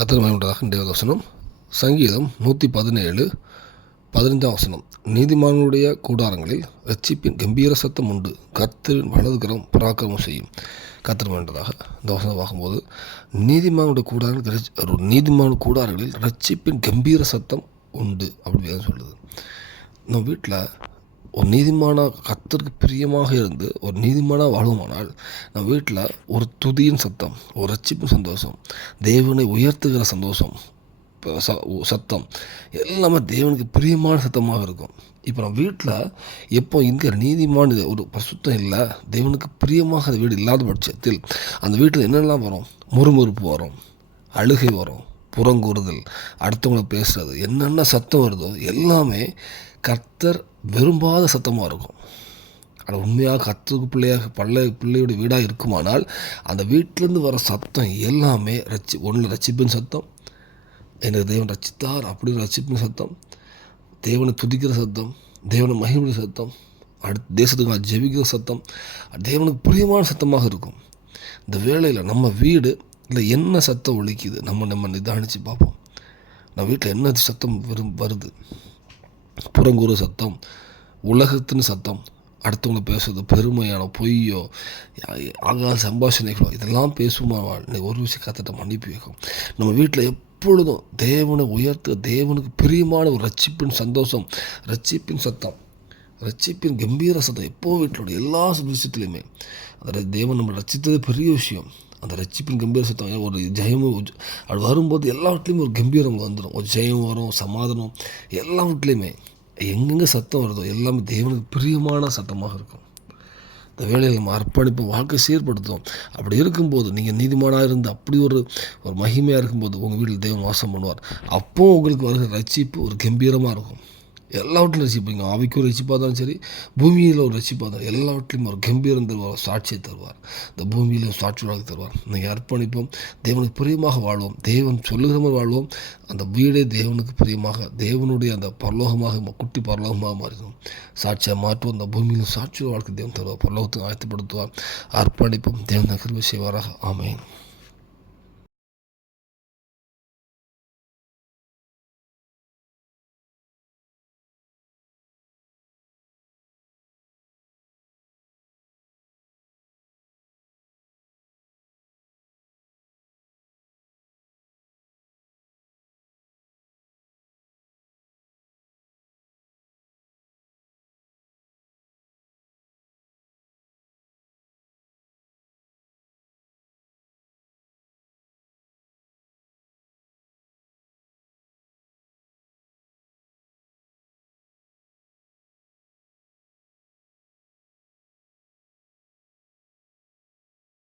கர்த்தர் மகிமையுண்டதாக. இன்றைய வசனம் சங்கீதம் 117:15. நீதிமானுடைய கூடாரங்களில் இரட்சிப்பின் கம்பீர சத்தம் உண்டு, கர்த்தரின் வலதுகரம் பராக்கிரமம் செய்யும். கர்த்தர் மகிமையுண்டதாக. இந்த வசனம் பார்க்கும்போது நீதிமான கூடாரங்களில் இரட்சிப்பின் கம்பீர சத்தம் உண்டு அப்படின்னு சொல்லுது. நம்ம வீட்டில் ஒரு நீதிமான கர்த்தருக்கு பிரியமாக இருந்து ஒரு நீதிமானாக வாழ்வோமானால் நம்ம வீட்டில் ஒரு துதியின் சத்தம், ஒரு ரட்சிப்பின் சந்தோஷம், தேவனை உயர்த்துகிற சந்தோஷம், சத்தம் எல்லாமே தேவனுக்கு பிரியமான சத்தமாக இருக்கும். இப்போ நம்ம வீட்டில் எப்போ இங்கே நீதிமான ஒரு பரிசுத்தம் இல்லை, தேவனுக்கு பிரியமாக அந்த வீடு இல்லாத பட்சத்தில் அந்த வீட்டில் என்னெல்லாம் வரும்? முறுமுறுப்பு வரும், அழுகை வரும், புறங்கூறுதல், அடுத்தவங்களை பேசுகிறது, என்னென்ன சத்தம் வருதோ எல்லாமே கர்த்தர் விரும்பாத சத்தமாக இருக்கும். ஆனால் உண்மையாக கர்த்தருக்கு பிள்ளையோட வீடாக இருக்குமானால் அந்த வீட்டிலேருந்து வர சத்தம் எல்லாமே ஒன்று ரட்சிப்பின் சத்தம், எனக்கு தேவன் ரட்சித்தார் அப்படின்னு ரட்சிப்பின் சத்தம், தேவனை துதிக்கிற சத்தம், தேவனை மகிழ்ச்சி சத்தம், அடுத்த தேசத்துக்கு ஜெபிக்கிற சத்தம், தேவனுக்கு பிரியமான சத்தமாக இருக்கும். இந்த வேளையில் நம்ம வீடு இல்லை என்ன சத்தம் ஒலிக்குது நம்ம நிதானித்து பார்ப்போம். நம்ம வீட்டில் என்ன சத்தம் வருது? புறங்கூறு சத்தம், உலகத்தின் சத்தம், அடுத்தவங்களை பேசுறது, பெருமையான பொய்யோ ஆகாத சம்பாஷணைகளோ இதெல்லாம் பேசுமானால் நீ ஒரு விஷயம் கர்த்தர்ட்ட மன்னிப்பு வைக்கும். நம்ம வீட்டில் எப்பொழுதும் தேவனை உயர்த்த தேவனுக்கு பிரியமான ஒரு ரட்சிப்பின் சந்தோஷம், ரட்சிப்பின் சத்தம், ரட்சிப்பின் கம்பீர சத்தம் எப்போது வீட்டிலோட எல்லா விஷயத்துலையுமே அந்த தேவன் நம்ம ரட்சித்தது பெரிய விஷயம். அந்த ரட்சிப்பின் கம்பீர சத்தம், ஒரு ஜெயமும் அது வரும்போது எல்லா வீட்லேயுமே ஒரு கம்பீரம் வந்துடும், ஒரு ஜெயம் வரும், சமாதானம், எல்லா வீட்லேயுமே எங்கெங்கே சத்தம் வருதோ எல்லாமே தேவனுக்கு பிரியமான சத்தமாக இருக்கும். இந்த வேலையில் நம்ம அர்ப்பணிப்போம், வாழ்க்கை சீர்படுத்தும். அப்படி இருக்கும்போது நீங்கள் நீதிமானாக இருந்து அப்படி ஒரு மகிமையாக இருக்கும்போது உங்கள் வீட்டில் தேவன் வாசம் பண்ணுவார். அப்போது உங்களுக்கு வருகிற ரட்சிப்பு ஒரு கம்பீரமாக இருக்கும். எல்லாவற்றிலும் ரசிப்பீங்க. ஆவிக்கும் ரசிப்பாக தான் சரி, பூமியில் ஒரு ரசிப்பாக தான், எல்லாவற்றிலும் ஒரு கம்பீரம் தருவார், சாட்சியை தருவார். இந்த பூமியிலும் சாட்சியாக தருவார். நீங்கள் அர்ப்பணிப்போம், தேவனுக்கு பிரியமாக வாழ்வோம், தேவன் சொல்லுகிற மாதிரி வாழ்வோம். அந்த வீடே தேவனுக்கு பிரியமாக, தேவனுடைய அந்த பரலோகமாக, குட்டி பரலோகமாக மாறிடும். சாட்சியாக மாற்றுவோம். அந்த பூமியிலும் சாட்சியாக வாழ்க்கை தேவன் தருவார், பரலோகத்தை ஆயத்தப்படுத்துவார். அர்ப்பணிப்போம், தேவன் கிருபை செய்வாராக. ஆமென்.